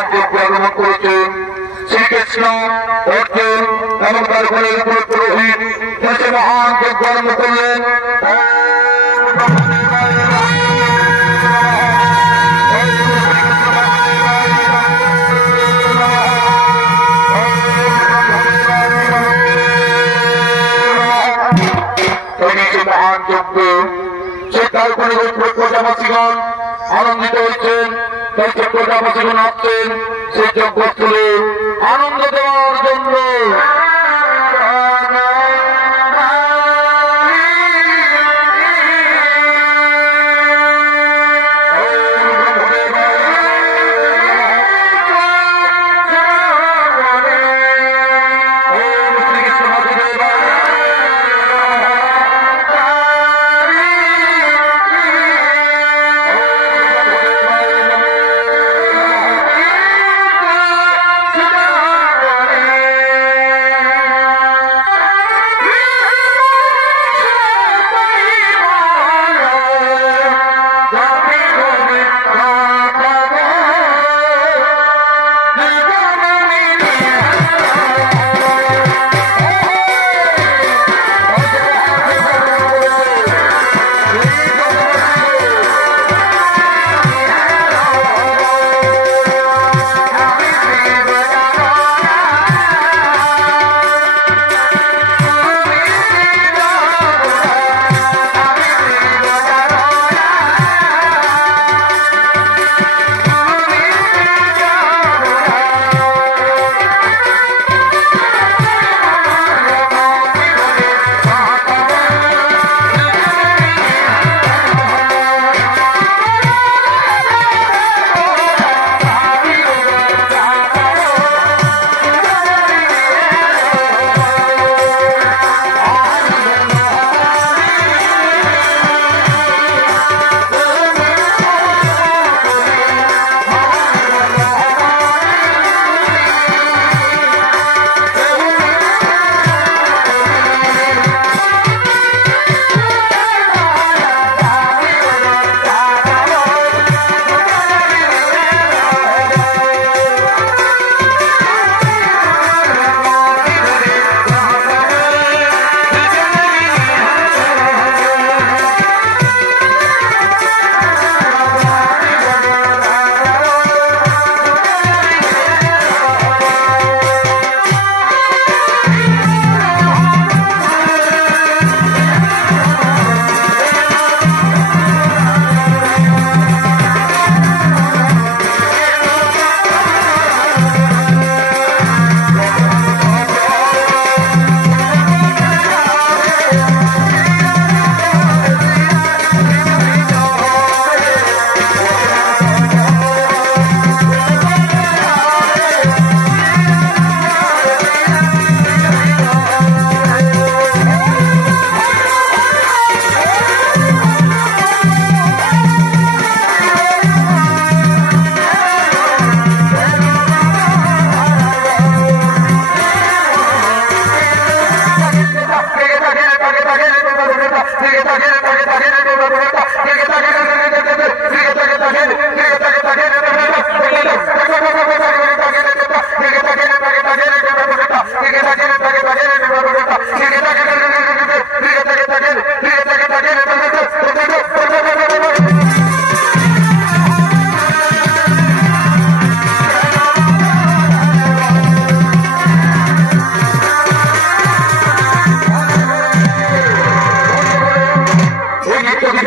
মহাযজ্ঞ আগমন করেছেন শ্রীকৃষ্ণ অর্জুন এবং তার ঘরের পুরোহিত দেশে মহাযজ্ঞ আরম্ভ করলেন। মহাযজ্ঞ সেটার উপরে প্রজাবাসীগণ আনন্দিত হয়েছেন, প্রজাবাসীগণ আসছেন সেই যজ্ঞস্থলে আনন্দ দেওয়ার জন্য।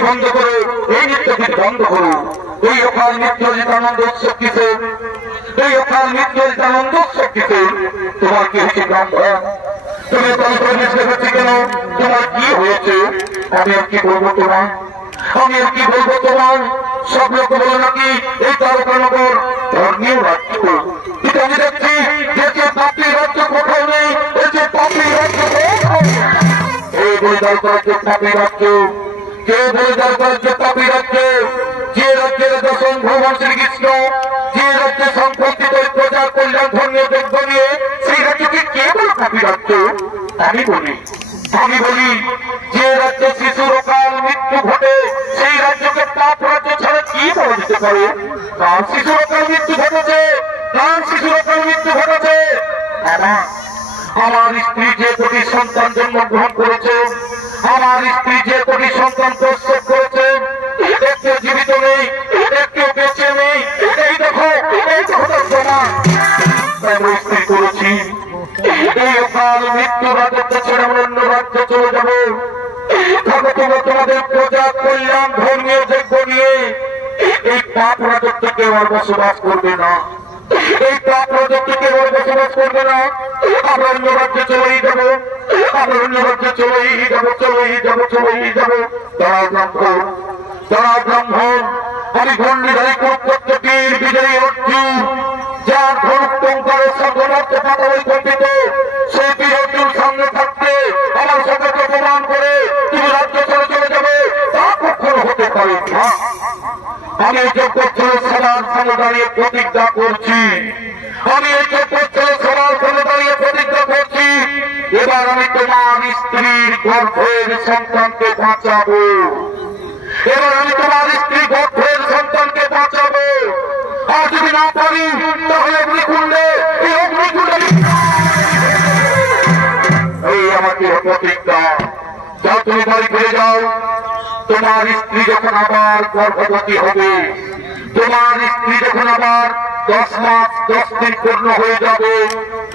বন্ধ করো, এই নৃত্যকে বন্ধ করো। এই অকাল মৃত্যু নিত্যানন্দ উৎসব কিশোর, এই অকাল মৃত্যু নিত্যানন্দ উৎসব কিশোর, তোমার কি হয়েছে ব্রাহ্মণ? তুমি তন্ত্র নিষ্ঠে হচ্ছে কেন? তোমার কি হয়েছে? আমি আর কি বলবো তোমার, আমি আর কি বলবো তোমার? সব লোক বলে নাকি এই তারকানগর ধর্মীয় রাজ্য, কিন্তু আমি দেখছি যে পাপি রাজ্য কোথাও নেই, এই যে পাপি রাজ্য এই বৈদার রাজ্য পাপি রাজ্য, কে বৈদার রাজ্য পাপি রাজ্য? যে রাজ্যের দশম ভগবান শ্রীকৃষ্ণ, যে রাজ্যে সংপত্তিত প্রজা কল্যাণ ধর্মীয় যোগ্য নিয়ে, সেই রাজ্যকে কে বলে পাপি রাজ্য? আমি বলি যে রাজ্যে শিশুর অকাল মৃত্যু ঘটে, সেই রাজ্যকে পাপ রাজ্য ছাড়া কি বলা যেতে পারে? শিশুর অকাল মৃত্যু ঘটেছে, প্রাণ শিশুর অকাল মৃত্যু ঘটেছে। আমার স্ত্রী যে কোটি সন্তান জন্মগ্রহণ করেছে, আমার স্ত্রী যে কোটি সন্তান প্রসব করেছে, একটু জীবিত নেই, একটু বেঁচে নেই। এই দেখো, এই দেখো তার প্রমাণ। আমরা স্ত্রী করেছি, এই অকাল মৃত্যু রাজত্ব ছেড়ে আমরা অন্য রাজ্যে চলে যাবো। তোমাদের প্রজা কল্যাণ ধর্মীয় যজ্ঞ নিয়ে এই পাপ রাজত্ব কেউ আর বসবাস করবে না, এই পাপ রাজত্ব কেউ আর বসবাস করবে না। আমরা অন্য রাজ্যে চলেই যাবো, আমরা অন্য রাজ্যে চলেই যাবো, চলেই যাবো, চলেই যাবো। তারা ব্রাহ্মণ, তারা ব্রাহ্মণ। আমি ঘণ্ডিধারী কুরুক্ষেত্রটির বিজয়ী অর্জুন, যার ধনুক টঙ্কারের সর্বমর্থ পাতাবই কল্পিত, সেই বীর অর্জুন সামনে থাকতে আমার সকলকে প্রমাণ করে তুমি রাজ্য ছেড়ে চলে যাবে, তা কখনো হতে পারে না। আমি এই যজ্ঞ ছেড়ে সবার সামনে দাঁড়িয়ে প্রতিজ্ঞা করছি, আমি এই যজ্ঞ ছেড়ে সবার সামনে দাঁড়িয়ে প্রতিজ্ঞা করছি, এবার আমি তোমার স্ত্রীর গর্ভের সন্তানকে বাঁচাবো, এবার আমি তোমার স্ত্রীর গর্ভের সন্তানকে বাঁচাবো। আর যদি না পারি তাহলে অগ্নিকুণ্ডে, এই অগ্নিকুণ্ডে এই আমাকে প্রতিজ্ঞা। যাও তুমি বাড়ি ফিরে যাও। তোমার স্ত্রী যখন আবার গর্ভবতী হবে, তোমার স্ত্রী যখন আবার 10 মাস 10 দিন পূর্ণ হয়ে যাবে,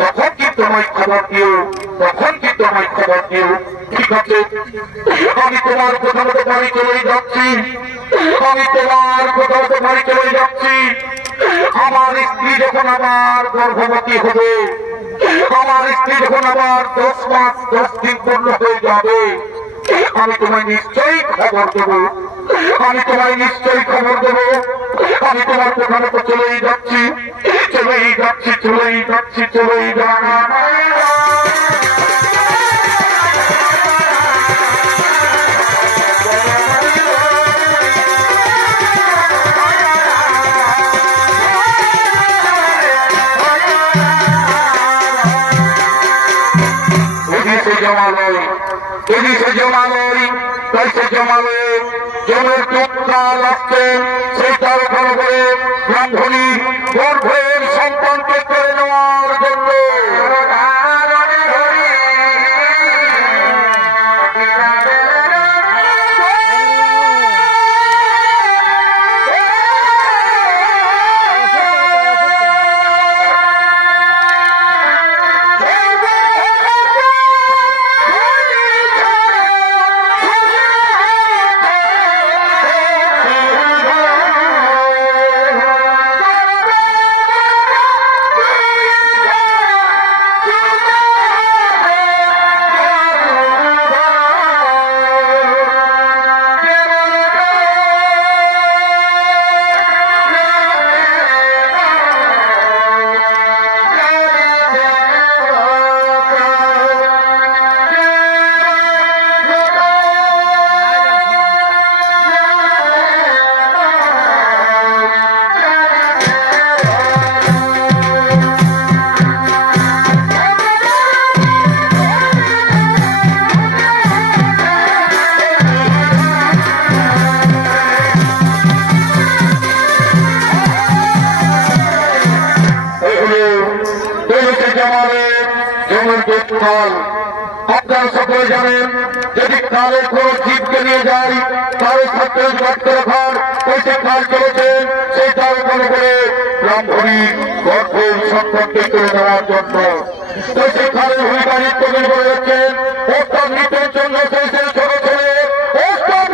তখন কি তোমায় খবর দিও, তখন কি তোমায় খবর দিও। ঠিক আছে, আমি তোমার প্রথমত বাড়ি চলেই যাচ্ছি, আমি তোমার প্রথমত বাড়ি চলেই যাচ্ছি। আমার স্ত্রী যখন আবার গর্ভবতী হবে, আমার স্ত্রী যখন আবার 10 মাস 10 দিন পূর্ণ হয়ে যাবে, আমি তোমায় নিশ্চয়ই খবর দেবো, আমি তোমায় নিশ্চয়ই খবর দেবো। আমি তোমার প্রধানত চলেই যাচ্ছি, চলেই যাচ্ছি, চলেই যাচ্ছি, চলেই যাচ্ছি। জমালয়, এদিকে জমালয়, कैसे জমালো, জমের দুধকাল আসছে, সেইটার ভালো করে ব্রাহ্মণী গর্ভের সন্তানকে করে নেওয়ার জন্য আপনারা সকলে জানেন, যদি কারো কোনো জীবকে নিয়ে যায়, কারো ছাত্রের বাচ্চার ঘর ওই যে কাজ চলেছেন, সেই তার মনে করে ব্রাহ্মণী গর্ভের সন্তানকে করে দেওয়ার জন্য তো সেখানে ভূমিকা নৃত্য করে যাচ্ছেন। ওস্তাদ নৃত্যের জন্য সেই ছোট ছেলে ওস্তাদ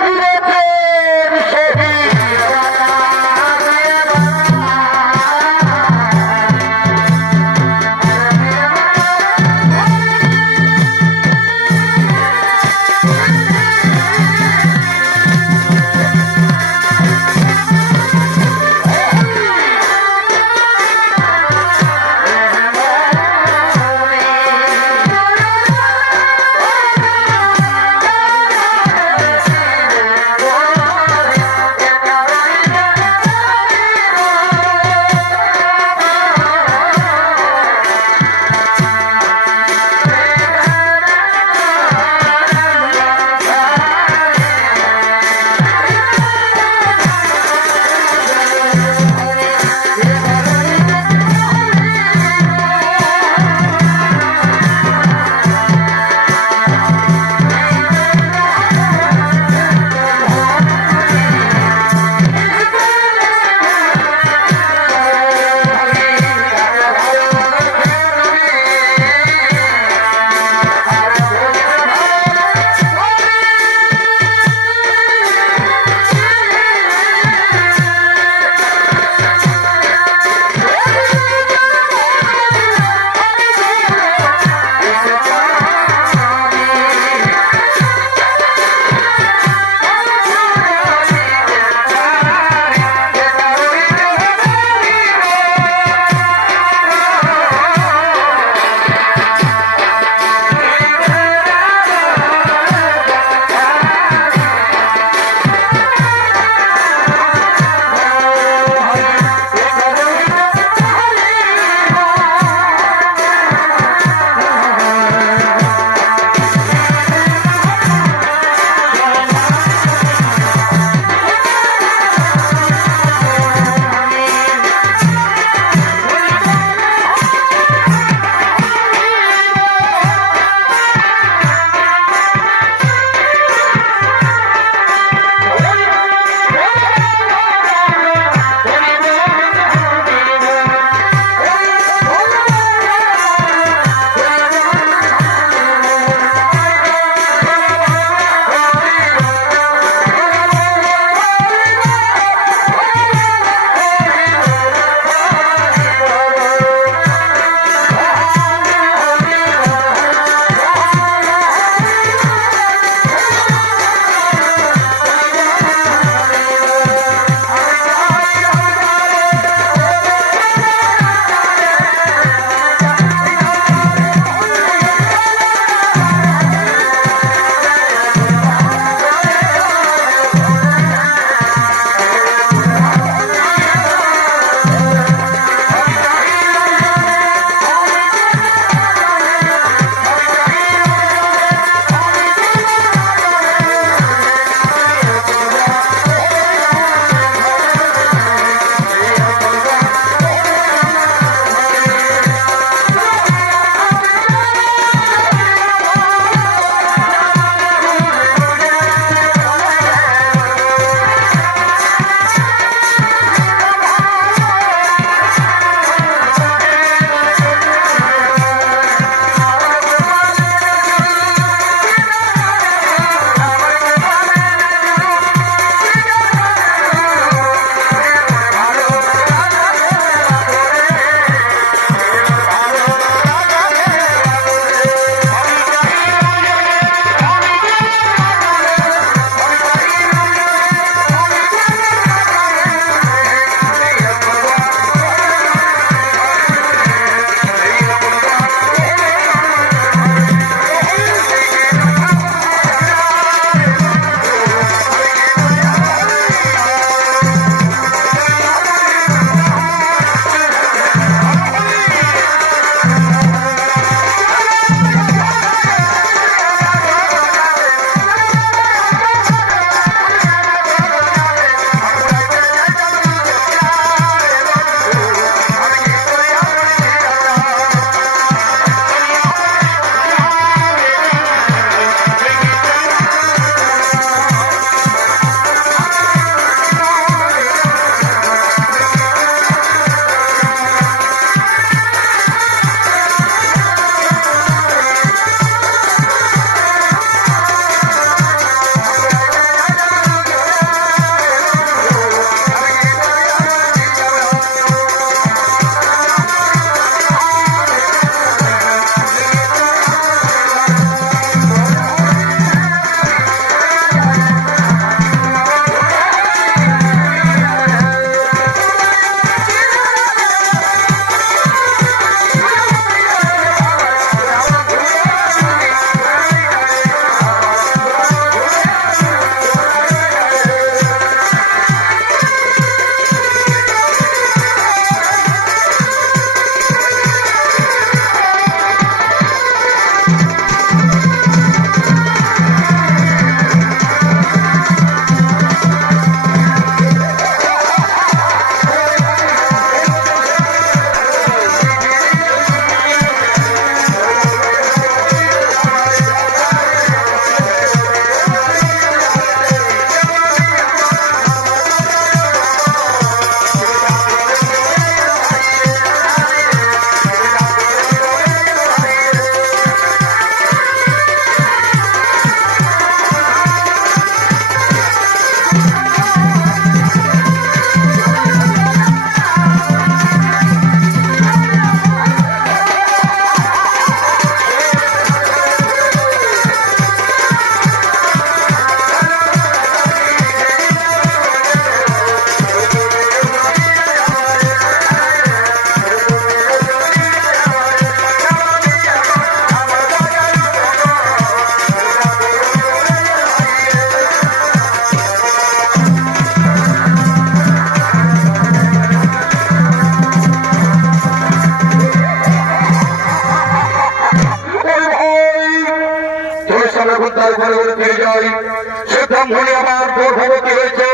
যায়। সে ব্রাহ্মণী আবার গর্ভবতী হয়েছে,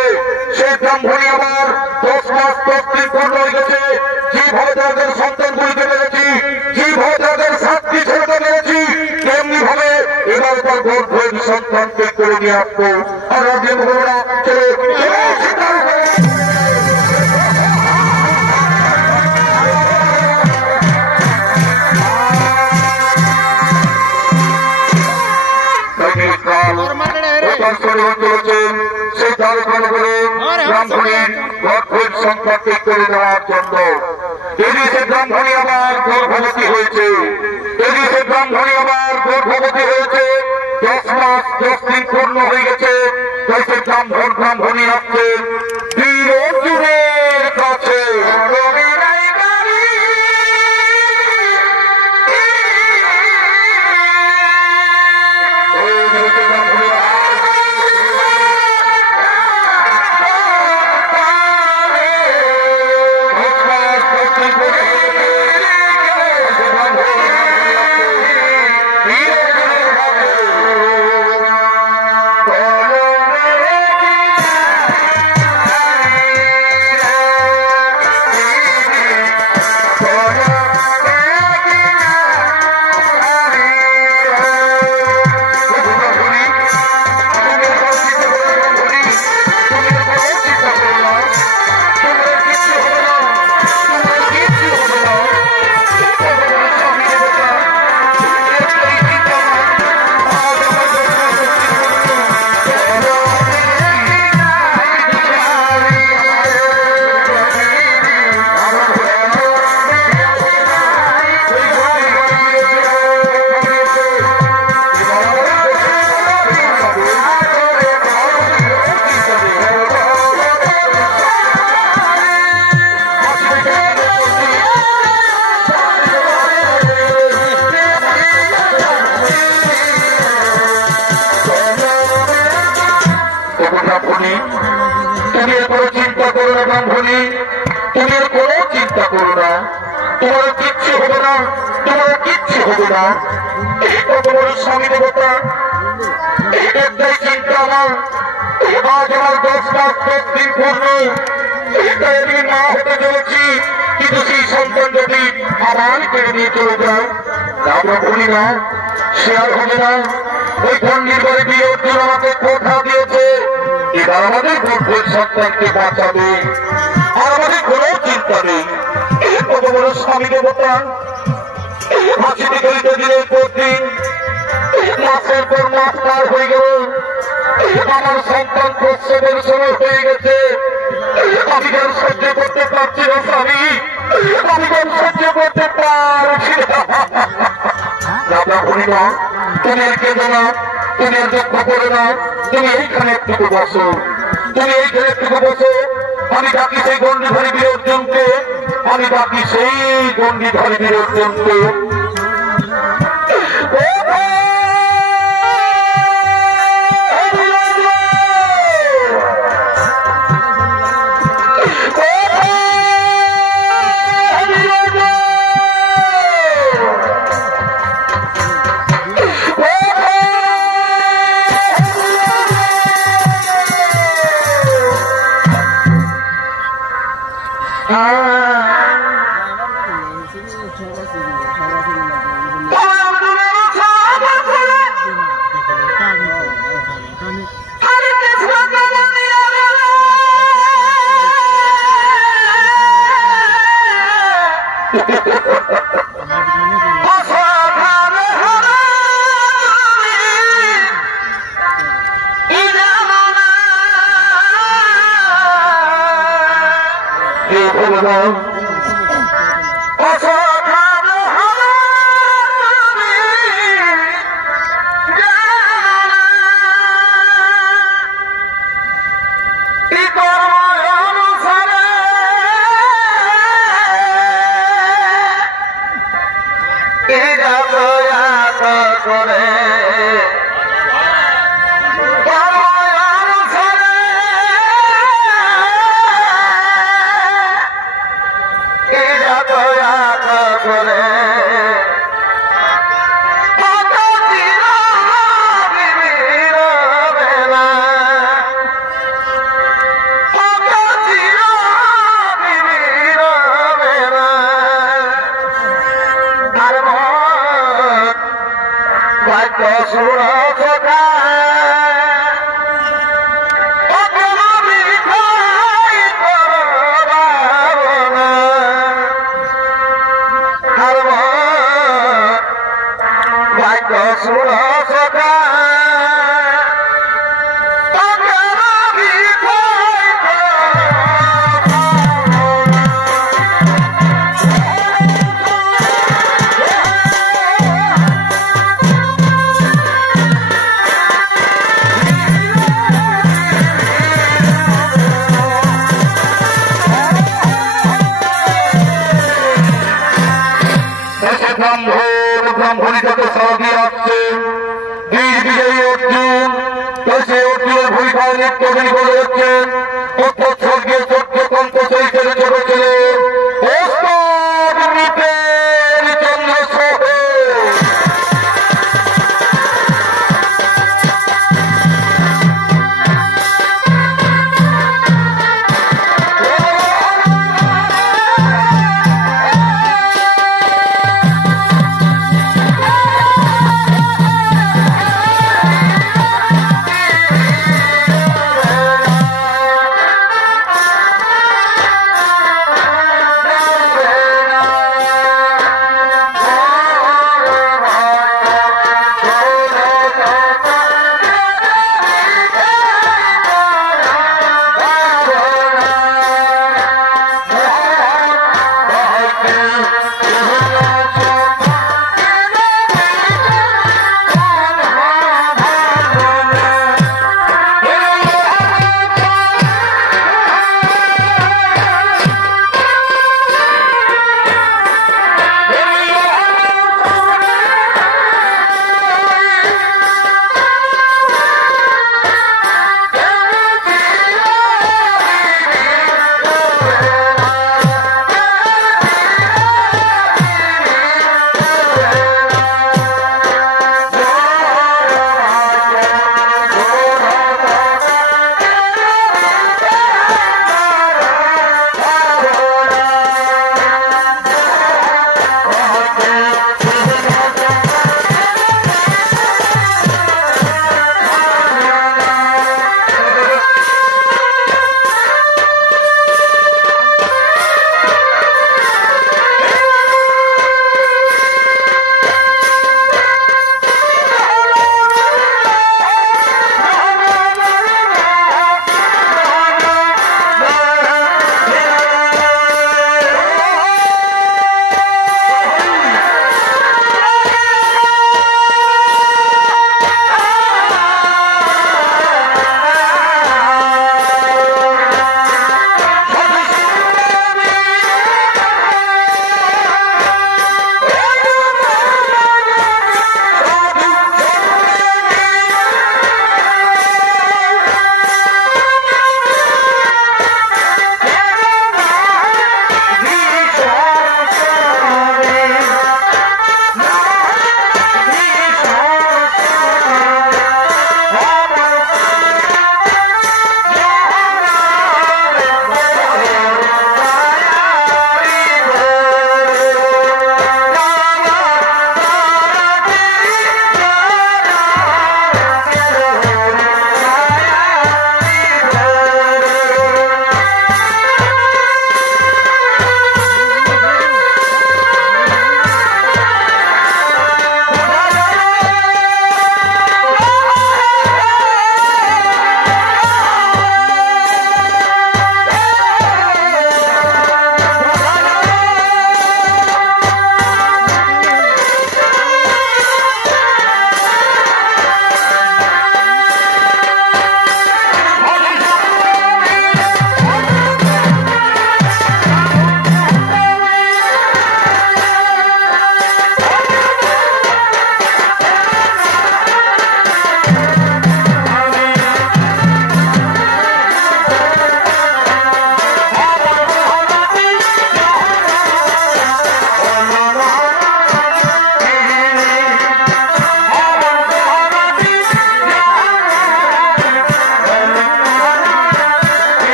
সে ব্রাহ্মণী আবার 10 মাস 10 দিন পূর্ণ হয়ে গেছে। যেভাবে তাদের সন্তানগুলিকে মেরেছি, যেভাবে তাদের 7টি ছেলেকে মেরেছি, তেমনি ভাবে এবার তার গর্ভের সন্তানকে করে নিয়ে আসবো। আর রাজ্যের ঘটনা ছেলে সেই তালুকান বলে ব্রাহ্মণীর গর্ভের সন্তানকে করে দেওয়ার জন্য এদিকে ব্রাহ্মণী আবার গর্ভবতী হয়েছে, এদিকে ব্রাহ্মণী আবার গর্ভবতী হয়েছে। 10 মাস 10 দিন পূর্ণ হয়ে গেছে। তাই সে ব্রাহ্মণী আসছেন বীর অর্জুনের কাছে। তুমি কোনো চিন্তা করো না ব্রাহ্মণী, তুমি কোনো চিন্তা করো না, তোমার কিচ্ছু হবে না, তোমার কিচ্ছু হবে না। তোমার স্বামী দেবতা একটাই চিন্তা আমার, আজ আমার 10 মাস 10 দিন পূর্ণ, তাই আমি মা হতে চলেছি, কিন্তু সেই সন্তান যদি আবার কেড়ে নিয়ে চলে যায়, আমরা বলি না সে আর হবে না। ওই পণ্ডিত বাড়ি বিয়ে অর্জুন আমাকে কথা দিয়েছে, এবার আমাদের গর্ভের সন্তানকে বাঁচাবে, আর আমাদের কোনো চিন্তা নেই। কত বড় স্বামী দেবতা, হাসিতে গলিতে দিনের পর দিন, মাসের পর মাস পার হয়ে গেল, আমার সন্তান প্রসবের সময় হয়ে গেছে। আমি কেন সহ্য করতে পারছি না স্বামী, আমি কেন সহ্য করতে পারছি না। তুমি আর কেঁদো না, তুমি আর দুঃখ করো না, তুমি এইখানে একটু বসো, তুমি এইখানে একটু বসো। আমি ডাকি সেই গন্ডিধারী বীর অর্জুনকে, আমি ডাকি সেই গন্ডিধারী বীর অর্জুনকে। ব্রাহ্মণ ব্রাহ্মণী তাকে সারা দিয়ে আসছে। বীর বিজয়ী অর্জুন সে অর্জুনের ভূমিকায় নৃত্য তিনি বলে যাচ্ছেন। অর্থাৎ স্বর্গীয় সত্যকান্ত সেই ছেলে ছোট ছেলে ওস্তাদ নৃপেন চন্দ্র সোহে।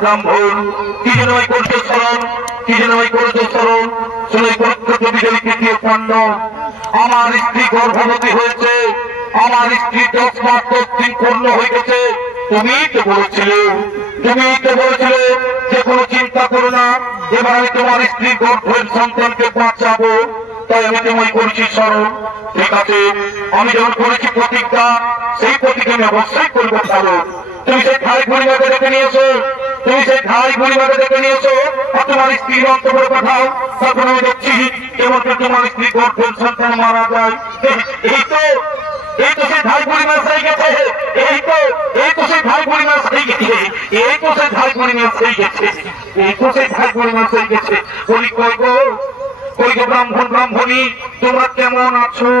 ব্রাহ্মণ কি যেন করছে স্মরণ, কি যেন করছে স্মরণ। শুনে প্রত্যক্ষ বিজয়ী তৃতীয় খণ্ড। আমার স্ত্রী গর্ভবতী হয়েছে, আমার স্ত্রী 10 মাস 10 দিন পূর্ণ হয়ে গেছে। তুমি তো বলেছিলে, তুমি তো বলেছিলে যে কোনো চিন্তা করো না, এবার আমি তোমার স্ত্রীর গর্ভের সন্তানকে বাঁচাবো, তাই আমি তোমায় করেছি স্মরণ। ঠিক আছে, আমি যখন করেছি প্রতিজ্ঞা, সেই প্রতিজ্ঞা আমি অবশ্যই করবো পালন। তুমি সেই ঠাই পরিবারকে ডেকে নিয়েছো, তুমি সেই ঠাই পরিবারকে ডেকে নিয়েছো, আর তোমার স্ত্রীর অন্তঃপুরে পাঠাও। তখন আমি দেখছি কেমন তোমার স্ত্রী গর্ভের সন্তান মারা যায়। এই তো সেই ঠাই পরিবার হয়ে গেছে, এই তো সেই ঠাই পরিবার হয়ে গেছে, এই তো সেই ঠাই পরিবার হয়ে গেছে, এই তো সেই ঠাই পরিবার হয়ে গেছে। বলি কই গো, কই গো ব্রাহ্মণ ব্রাহ্মণী, তোমরা কেমন আছো?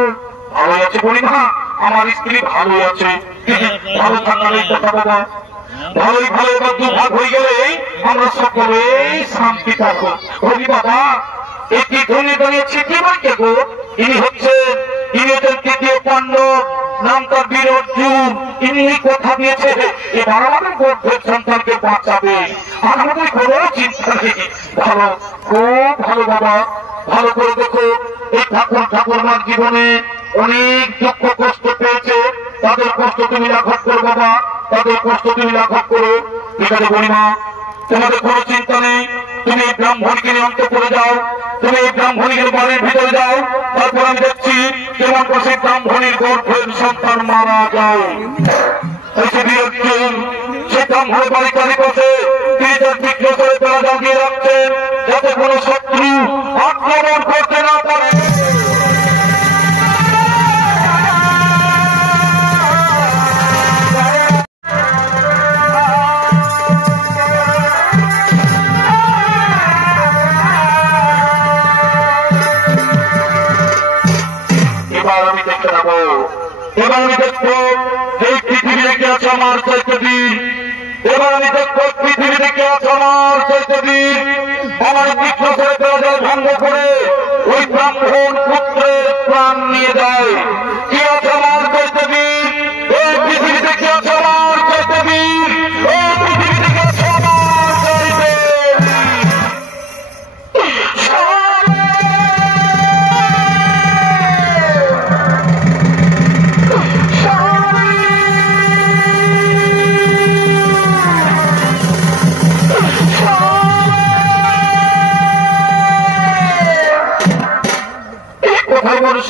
ভালো আছে বলি মা, আমার স্ত্রী ভালো আছে। ভালো থাকার এই কথা বাবা, ভালোই ভালো এবার দুভাগ হয়ে গেলে আমরা সকলেই শান্তি থাকবো। বলি বাবা, একটি ধনী ধনী চিঠি বইকে গো, ইনি হচ্ছেন তৃতীয় পাণ্ডব, নাম তার বীর অর্জুন। ইনি কথা দিয়েছে এবার আমাদের গর্ভের সন্তানকে বাঁচাবে, আর আমাদের কোনো চিন্তা নেই। ভালো, খুব ভালো বাবা, ভালো করে দেখো। এই ঠাকুরমার জীবনে অনেক দুঃখ কষ্ট পেয়েছে, তাদের কষ্ট তুমি লাঘব করো বাবা, তাদের কষ্ট তুমি লাঘব করো। ঠিক আছে বলিমা, তোমাদের কোনো চিন্তা নেই। তুমি এই ব্রাহ্মণকে নিয়ে অন্তঃপুরে যাও, তুমি এই ব্রাহ্মণীর বাড়ির ভিতরে যাও। তারপর আমি দেখছি কেমন পাশে ব্রাহ্মণীর গর্ভের সন্তান মারা যায়। সে ব্রাহ্মণের বাড়ির চারিপাশে তিনি তার তীক্ষ্ণ করে বেড়া জ্বালিয়ে রাখছেন, যাতে কোনো শত্রু আক্রমণ করতে না পারে। এবার আমি দেখতে যাবো, এবার আমি দেখবো এই পৃথিবী রেখে আছে আমার চৈতবীর। এবার আমি দেখবো পৃথিবী রেখে আছে আমার চৈতবীর। আমার তীক্ষ্ণ করে দরজা ভঙ্গ করে ওই ব্রাহ্মণ পুত্রের প্রাণ নিয়ে যায়। কি আছে আমার চৈতবীর, এই পৃথিবী রেখে আছে আমার চৈতবীর, এই পৃথিবী রেখে আছে আমার চৈতবীর।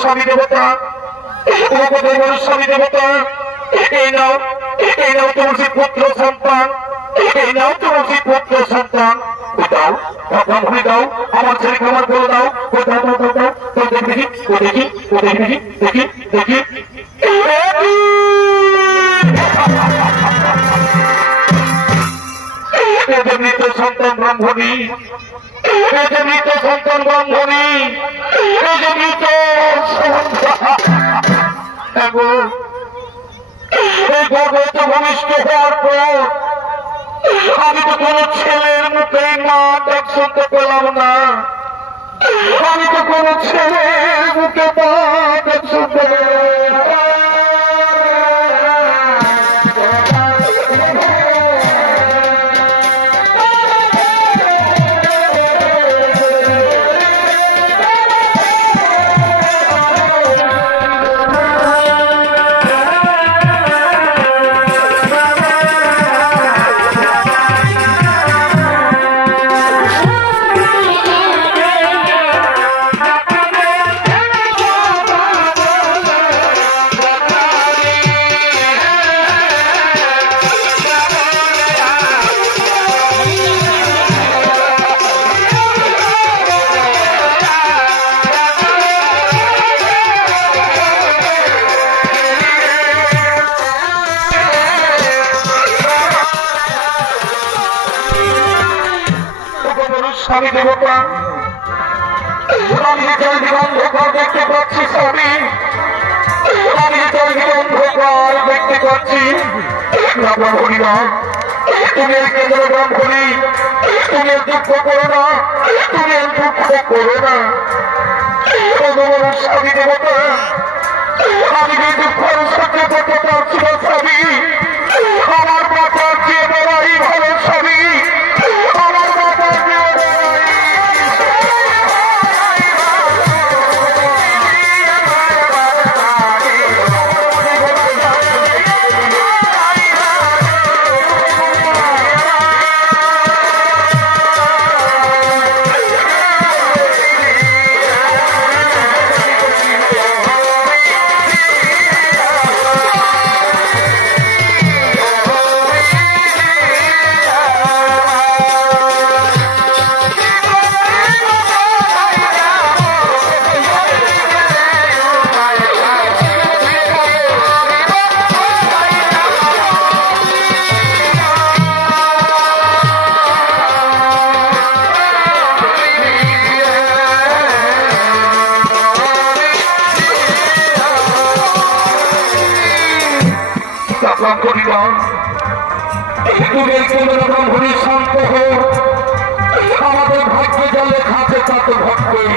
স্বামী দেবতা, স্বামী দেবতা, এই নাও, এই নাও তোমার সেই পুত্র সন্তান, এই নাও তোমার সেই পুত্র সন্তান। দাও ব্রাহ্মণী দাও, আমার ছেলেকে আমার বলে দাও। দাও দাও দাও দাও, তো দেখি ও দেখি ও দেখি দেখি দেখি মৃত সন্তান ব্রাহ্মণী, মৃত সন্তান ব্রাহ্মণী, মৃত এই গর্ভত ভূমিষ্ঠ হওয়ার পর আমি তো কোন ছেলের মুখে মা ডাক শুনতে পেলাম না, আমি তো কোন ছেলের মুখে মা ডাক শুনতে পেলাম না। স্বামী দেবতা, আমি জলবির অন্ধকার দেখতে পাচ্ছি স্বামী, আমি জলবির অন্ধকার দেখতে পাচ্ছি। না ব্রাহ্মণী না, তুমি কেন্দ্র ব্রাহ্মণী, তুমি দুঃখ করো না, তুমি দুঃখ করো না। স্বামী দেবতা, আমি যে দুঃখ সহ্য করতে পারছি না স্বামী, আমার মাথার চেয়ে বড়াই ভালো স্বামী। জান তুমি এই কেন্দ্র ব্রহ্মণী শান্ত হো আমাদের ভাগ্যে যা লেখা আছে তা তো ঘটবেই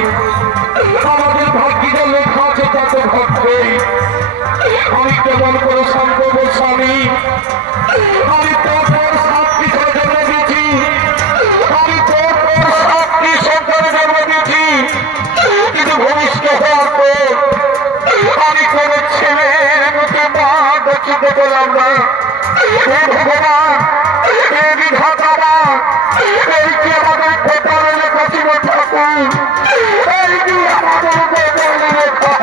আমাদের ভাগ্যে যা লেখা আছে তা তো ঘটবেই আমি কেমন করে শান্ত স্বামী আমি তোর সাতটি ছেলে জন্ম দিয়েছি আমি তোর সাতটি সন্তানে জন্ম দিয়েছি কিন্তু ভূমিষ্ঠ হওয়ার পর আমি কোন ছেলের মতো মা দেখিতে পেলাম না হে ভগবান হে বিধাতা এই কি আমাদের কোথাও লেখা ছিল ঠাকুর এই কি আমাদের কোথাও লেখা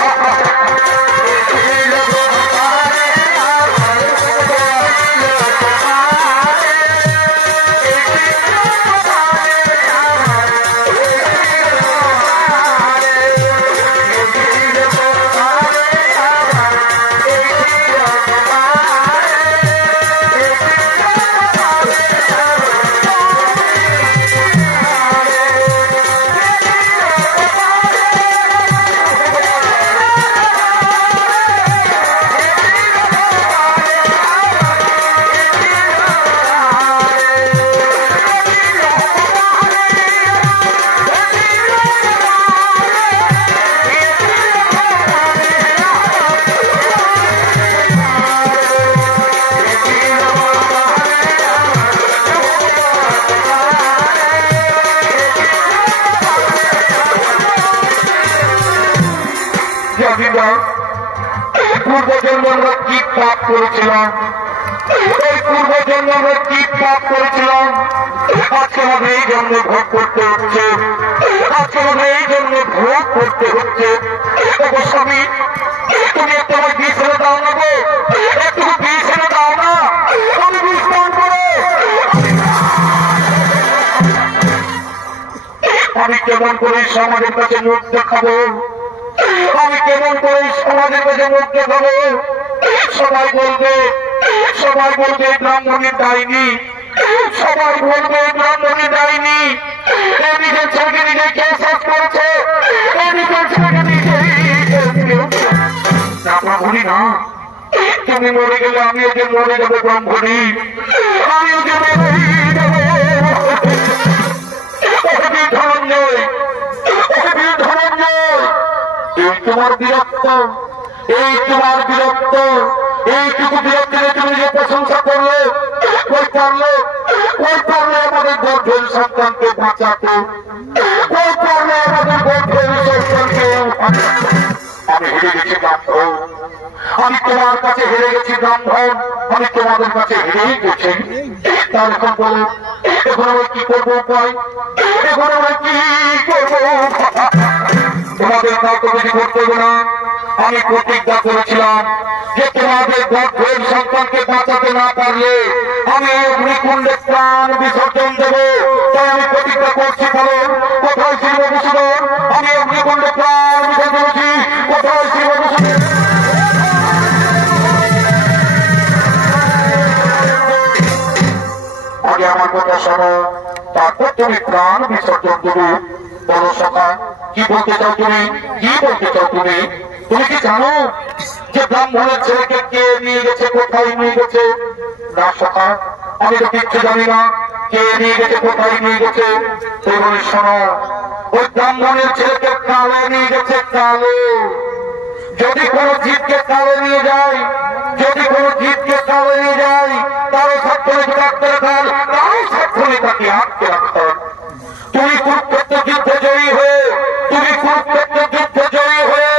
পূর্বজন্ম আমরা কি পাপ করেছিলাম এই পূর্বজন্ম আমরা কি পাপ করেছিলাম আজকে আমাদের এই জন্ম ভোগ করতে হচ্ছে আজকে আমাদের এই জন্ম ভোগ করতে হচ্ছে স্বামী তুমি একটু আমার বিষ এনে দাও না গো একটু বিষ এনে দাও না আমি বিষ পান করে আমি কেমন করে সমাজের কাছে মুখ দেখাবো আমি কেমন করে সমাজের কাছে মুখ দেখাবো সবাই বলবে ব্রাহ্মণের ডাইনি সবাই বলবে ব্রাহ্মণের ডাইনি এই নিজের ছেলেকে নিজে কে শেষ করেছে এই নিজের ছেলেকে নিজে ব্রাহ্মণী না তুমি মরে গেলে আমিও যে মরে যাবো ব্রাহ্মণী আমিও যে মরে যাবো ধনঞ্জয় এই তোমার বিরক্ত এইটুকু বিরক্ত তুমি যে প্রশংসা করলে কই পারলে আমাদের গর্ভের সন্তানকে বাঁচাতে কই পারলে আমাদের গর্ভের সন্তানকে আমি হেরে গেছি ব্রাহ্মণ আমি তোমার কাছে হেরে গেছি ব্রাহ্মণ আমি তোমাদের কাছে হেরেই গেছি তার এখন বলো এখন আমি কি করবো উপায় এখন আমি কি করবো তোমাদের কাউকে কিছু করতে হবে না আমি প্রতিজ্ঞা করেছিলাম যে তোমাদের গর্ভের সন্তানকে বাঁচাতে না পারলে আমি অগ্নিকুণ্ডে প্রাণ বিসর্জন দেব তাই আমি প্রতিজ্ঞা করছি বলুন কোথায় শিবভূষণ আমি অগ্নিকুণ্ডে প্রাণ বিসর্জন দিয়েছি কোথায় শিবভূষণ আগে আমার কথা শোনো তারপর তুমি প্রাণ বিসর্জন দেবে বলো সখা কি বলতে চাও তুমি তুমি কি জানো যে ব্রাহ্মণের ছেলেকে কে নিয়ে গেছে কোথায় নিয়ে গেছে না সখা আমি তো কিচ্ছু জানি না কে নিয়ে গেছে কোথায় নিয়ে গেছে তুই বলি শোনো ওই ব্রাহ্মণের ছেলেকে কালে নিয়ে গেছে কালে যদি কোনো জীবকে কালে নিয়ে যায় তারও সাক্ষণে রাখতে রাখার তারও সাক্ষণে তাকে আটকে রাখার তুমি কুরুক্ষেত্র যুদ্ধে জয়ী হয়ে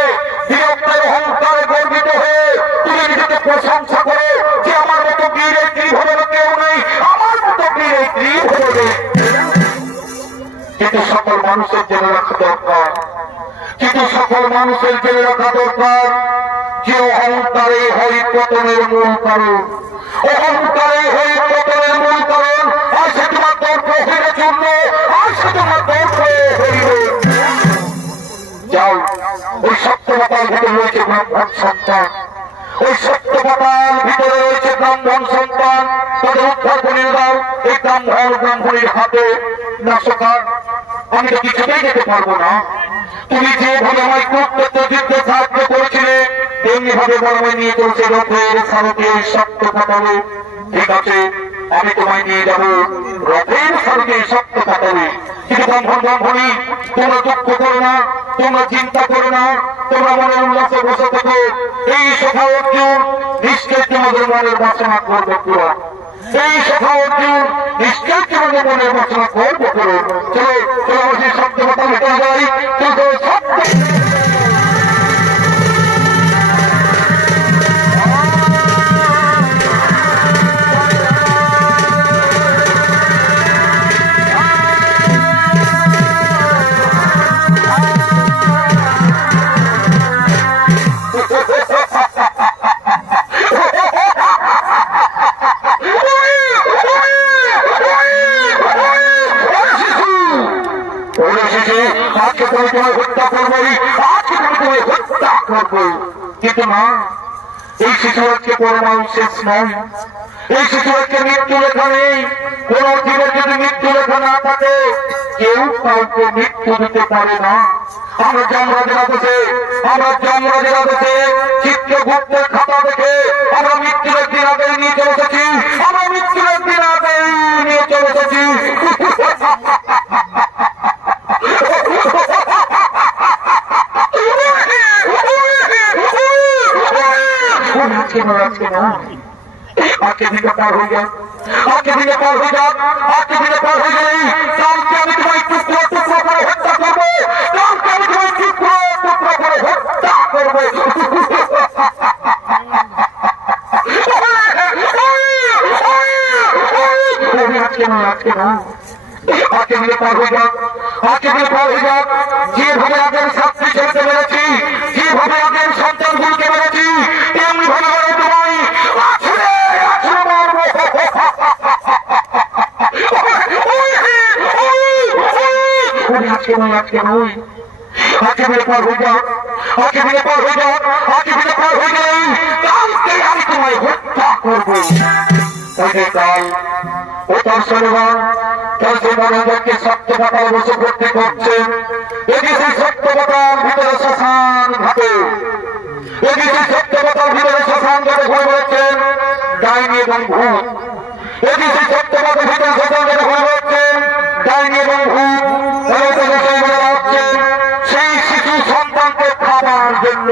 বীরত্বের অহংকারে গর্বিত হয়ে তুমি নিজেকে প্রশংসা করে যে আমার মতো বীরের গ্রীব হলো কেউ নেই আমার মতো বীরের গ্রীব হলো কিন্তু সকল মানুষের জেনে রাখা দরকার যে অহংকারে হয় পতনের মূল কারণ আর সে তোমার দর্প হইলে জন্য আর সে তোমার দর্প হইবে যাও ওই সত্যবাতার ভিতরে রয়েছে ব্রাহ্মণ সন্তান তাদের উদ্ধার করে দাও এই ব্রাহ্মণের হাতে না সকাল আমি তো কিছুতেই যেতে পারবো না। তুমি যেভাবে আমায় কুরুক্ষেত্র যুদ্ধে সাহায্য করেছিলে তেমনি ভাবে বলময় নিয়ে চলছে রথের সারথি শক্ত পাতালে। ঠিক আছে, আমি তোমায় নিয়ে যাবো রথের সারথি শক্ত পাতালে। কিন্তু ব্রাহ্মণী, তোমরা দুঃখ করো না, তোমরা চিন্তা করো না, তোমরা মনের উল্লাসে বসে থাকো। এই সখা অর্জুন নিশ্চয় তোমাদের মনের বাসনা করবো পুরো। এই সখা অর্জুন নিশ্চয় তোমাদের মনের বাসনা করবো পুরো। চলো চলো বসে শব্দ কথা মেটে যাই। চলো শব্দ কিন্তু না, এই শিশু আজকে পরমাণু শেষ নয়। এই শিশু আজকে মৃত্যু লেখা নেই। কোন জীবের যদি মৃত্যু লেখা না থাকে কেউ কাউকে মৃত্যু দিতে পারে না। আমরা যমরাজেরা বসে চিত্রগুপ্তের খাতা দেখে আমরা মৃত্যুর একদিন আগে নিয়ে চলে এসেছি। আমরা মৃত্যুর একদিন আগে নিয়ে চলে এসেছি। আজকে দিনে পার হয়ে যাক, আজকে দিনে পার হয়ে যাক, আজকে দিনে পার হয়ে গেলেই কালকে আমি তোমায় টুকরো টুকরো করে হত্যা করবো। কালকে আমি তোমায় টুকরো টুকরো করে হত্যা করবো। আজকে নয়, আজকে নয়, আজকে দিনে পার হয়ে যাক, আজকে দিনে পার হয়ে যাক। যেভাবে আগের ছাত্রী ছেলেকে মেরেছি, যেভাবে আগের সন্তানগুলোকে মেরেছি, তেমনি ভাবে তোমায় আজকে নয়, আজকে নয়, আজকে দিনে পার হয়ে যাক, আজকে দিনে পার হয়ে যাক, আজকে দিনে পার হয়ে গেলেই কালকে আমি তোমায় হত্যা করবো। কাল ও তার শনিবার তার সে মানুষদেরকে সত্য পাতাল বসে করতে করছে। এটি সেই সত্য পাতার ভিতরে শ্মশান ঘাটে, এটি সেই সত্য পাতার ভিতরে শ্মশান ঘাটে ঘুরে বেড়াচ্ছেন ডাইনি এবং ভূত। এটি সেই সত্য পাতার ভিতরে শ্মশান ঘাটে ঘুরে বেড়াচ্ছেন ডাইনি এবং ভূত। সেই শিশু সন্তানকে খাবার জন্য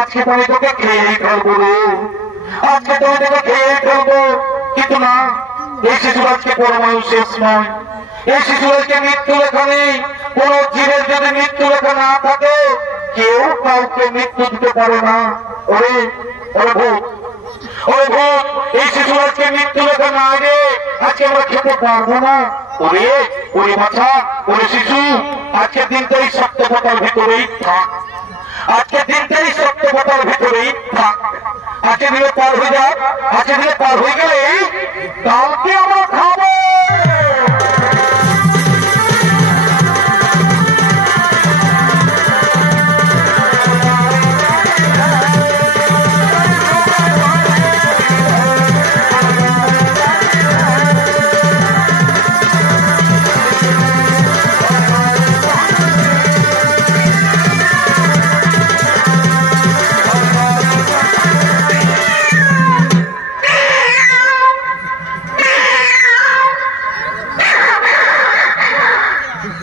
আজকে তুমি তোকে খেয়ে ফেলবো রে, আজকে তুমি তোকে খেয়ে ফেলবো। কিন্তু না, এই শিশু আজকে পরমাণু শেষ নয়। এই শিশু আজকে মৃত্যু লেখা নেই। কোন জীবের যদি মৃত্যু লেখা না থাকে কেউ কাউকে মৃত্যু দিতে পারে না। ওরে ওরে ভূত, ওরে ভূত, এই শিশু আজকে মৃত্যু লেখা না আগে আজকে আমরা খেতে পারবো না। ওরে ওরে বাচ্চা, ওরে শিশু, আজকের দিনটা এই সত্য কথার ভিতরেই থাক। আজকে দিনটাই সত্য কথার ভিতরেই থাক। আজকে দিনে পার হয়ে যাক, আজকে দিনে পার হয়ে গেলে কালকে আমরা খাবো।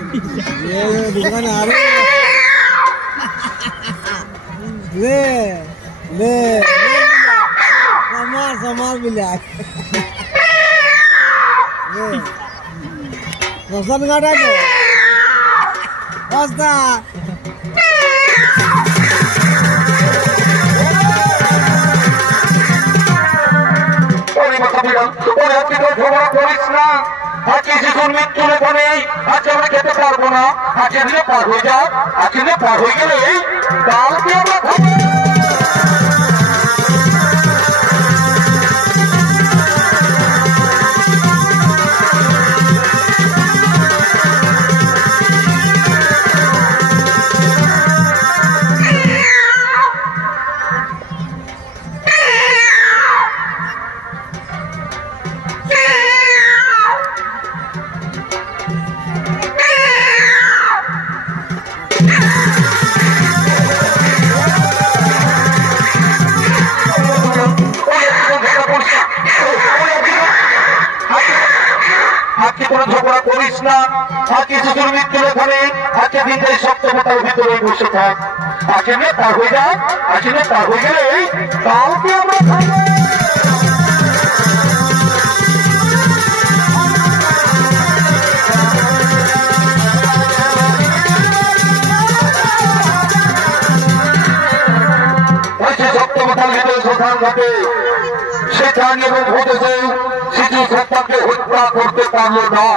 दुकान आ रहे ले ले समार समार मिला ले रसन गाड़ा के रास्ता ঝগড়া করিস না আজকে শিশুর মৃত্যুর ওখানে আজকে আমরা খেতে পারবো না আজকে দিনে পার হয়ে যাক আজকে দিনে পার হয়ে গেলে কালকে আমরা খাবো আজকে কোনো ঝগড়া করিস না আজকে শিশুর মৃত্যুর ওখানে আজকে দিনটাই সপ্তমতার ভিতরে বসে থাক আজকে নিয়ে পার হয়ে যাক আজকে নিয়ে পার হয়ে গেলে কালকে আমরা খাবো সপ্তমতার ভিতরে শ্মশান ঘাটে সেখানে এবং ঘটেছে শিশু সন্তানকে হত্যা করতে পারল না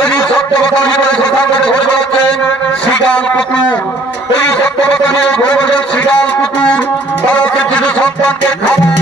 এই সত্যবতার ভিতরে শ্মশান ঘাটে ঘুরে বেড়াচ্ছেন শিগাল কুকুর এই সত্যবতা নিয়ে ঘুরে বেড়াচ্ছেন শিগাল কুকুর তারা শিশু সন্তানকে খাবার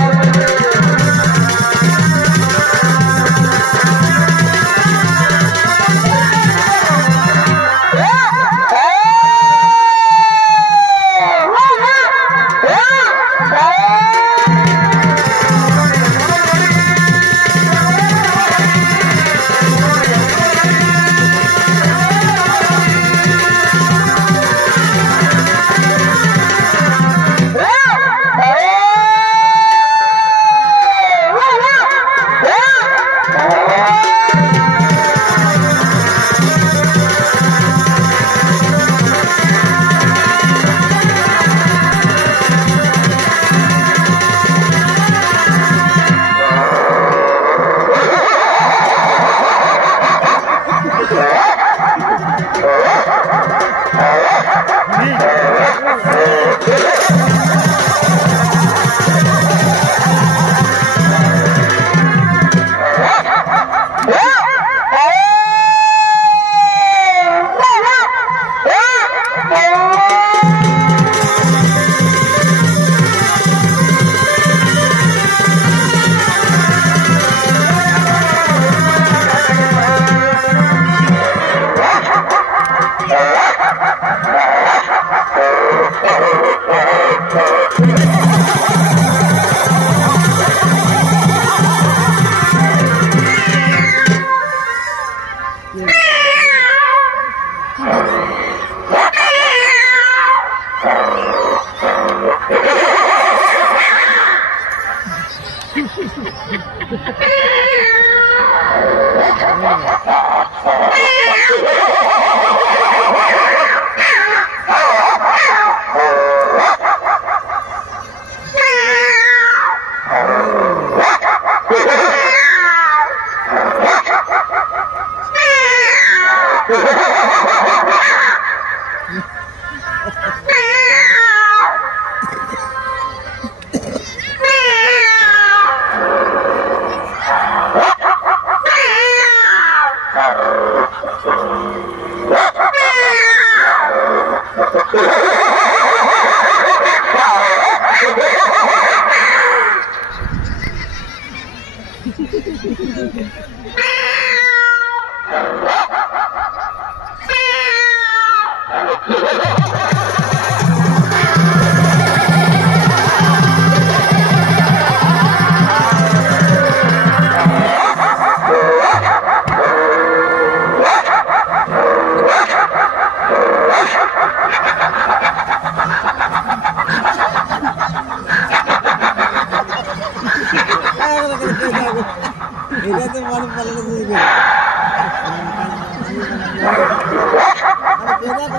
Ha ha ha!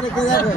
রেখে যাবে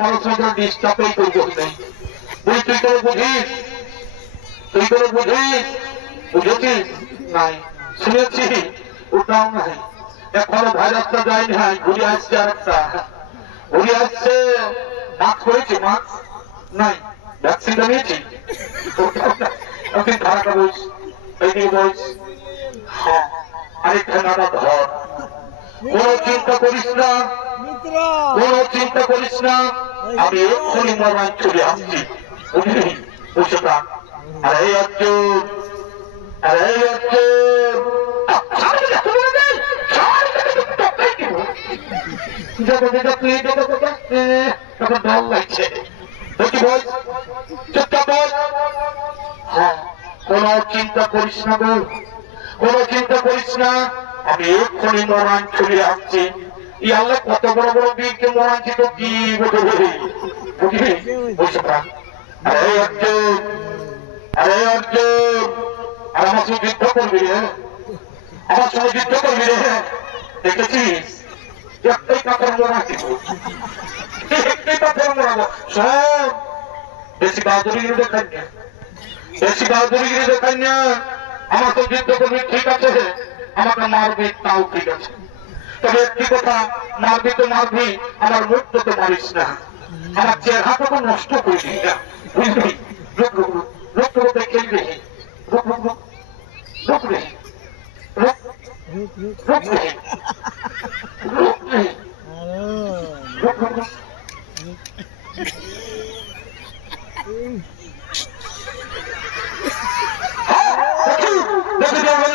মানুষের ডিস্টার্বই করবো নেই বলি তুই করে বুঝিস বুঝেছিস নাই শুনেছি ওটাও নাই এখনো ভাইরাসটা যায়নি হয় ঘুরে আসছে আরেকটা ঘুরে আসছে মাস্ক করেছি মাস্ক নাই ভ্যাকসিনটা নিয়েছি খারাপটা বলছ এইদিকে বলছ হ্যাঁ আরেকটা নানা ধর কোনো চিন্তা করিস না আমি এক্ষুনি মরণ চলে আসছি বুঝলি বসে থাক আরে অর্জুন ডর লাগছে হ্যাঁ কোনো চিন্তা করিস না গো কোনো চিন্তা করিস না আমি এক্ষুনি মরণ চলে আসছি ই আল্লাহ কত বড় বড় বীরকে মরাচ্ছি তো কি বুঝলি বসে থাক আরে অর্জুন আর আমার সঙ্গে যুদ্ধ করবি রে দেখেছিস একটাই কাপড় মরাচ্ছি সব বেশি বাহাদুরিগিরি দেখাই না আমার তো যুদ্ধ করবি ঠিক আছে আমাকে মারবি তাও ঠিক আছে তবে একটি কথা মারবি তো মারবি আমার মুখ তো মারিস না আমার চেহারাটাকে নষ্ট করবি না বুঝলি रुक खेल रही रुक रही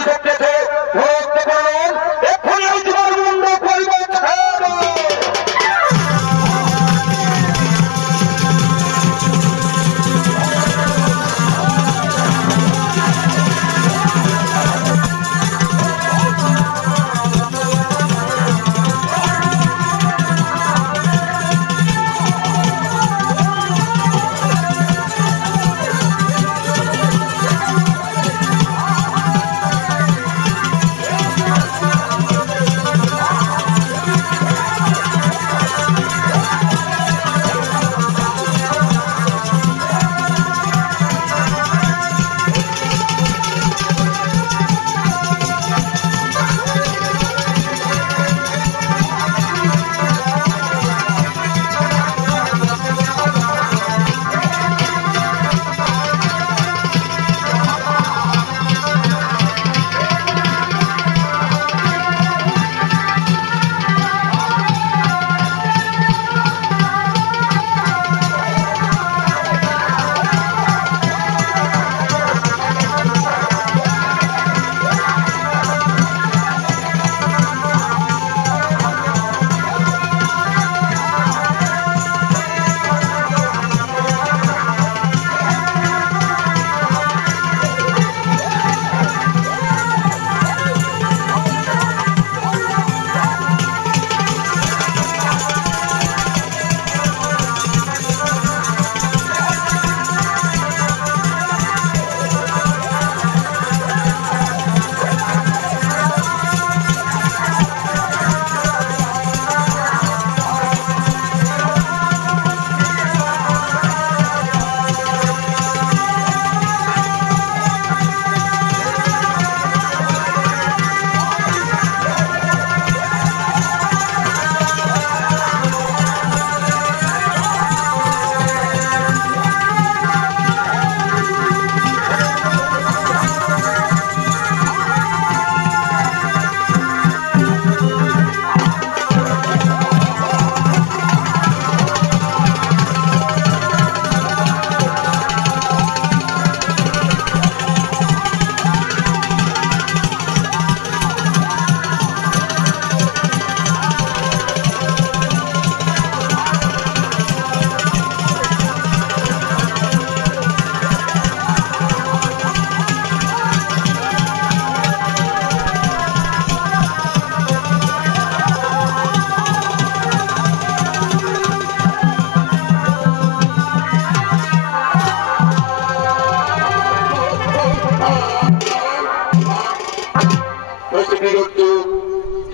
सकते थे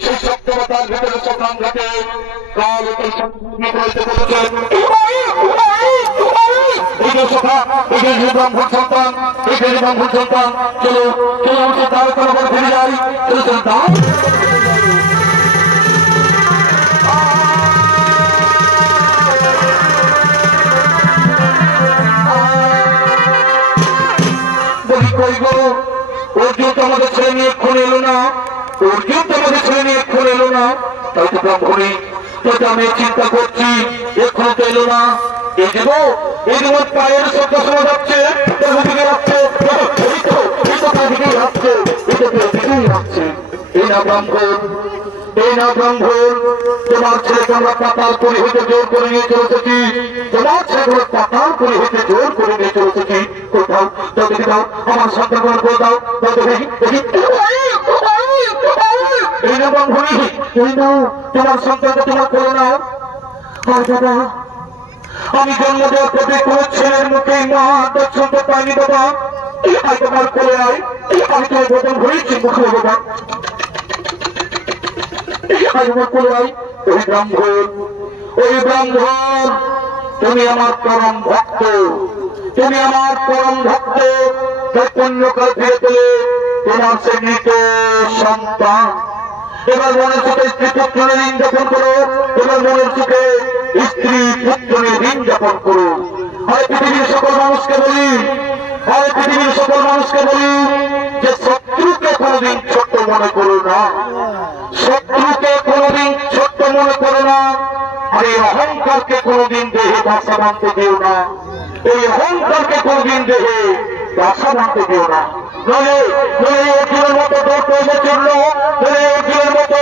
সেই সত্যবতার ভিতরে চক্রাম ঘটে কাল এই সন্তান ব্রাহ্মণ সন্তান চলো চলো উঠে তার কোনো ফিরে যাই চলো চলো তার বলি কই গো অর্জুন তো আমাদের ছেলে নিয়ে খুন এলো না তাই তো ব্রাহ্মণী তো আমি চিন্তা করছি এখনো তো এলো না এই যে পায়ের শব্দ শোনা যাচ্ছে এই না ব্রাহ্মণ তোমার ছেলেকে আমরা পাতাল করে হইতে জোর করে নিয়ে চলেছি কোথাও তো দেখে দাও আমার সন্তান করে দাও এই না ব্রাহ্মণী এই নাও তোমার সন্তানকে তোমার করে নাও আর বাবা আমি জন্ম দেওয়ার প্রতি কোন ছেলের মুখে মা দর্শন তো পাইনি বাবা আই তোমার করে আয় আমি তোমার বদল হয়েছি মুখে বাবা আই তোমার করে আয় ওই ব্রাহ্মণ তুমি আমার পরম ভক্ত পুণ্যকাল ফিরে পেলে তোমার সে মৃত সন্তান এবার মনের সুখে স্ত্রী পুত্রের ঋণ যাপন করো আরে পৃথিবীর সকল মানুষকে বলি যে শত্রুকে কোনদিন ছোট্ট মনে করো না আর এই অহংকারকে কোনদিন দেহে বাসা বাঁধতে দিও না নইলে অর্জুনের মতো দৌড় পেয়ে চললো অর্জুনের মতো